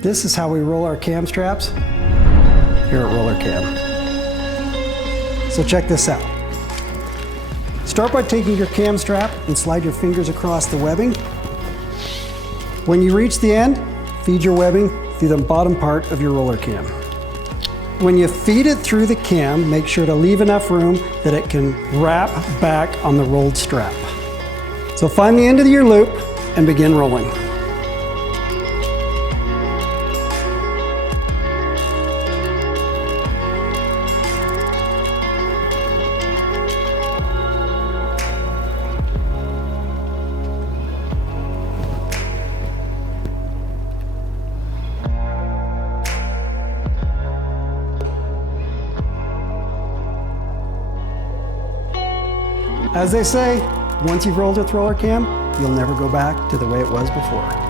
This is how we roll our cam straps here at Rollercam. So check this out. Start by taking your cam strap and slide your fingers across the webbing. When you reach the end, feed your webbing through the bottom part of your Rollercam. When you feed it through the cam, make sure to leave enough room that it can wrap back on the rolled strap. So find the end of your loop and begin rolling. As they say, once you've rolled with Rollercam, you'll never go back to the way it was before.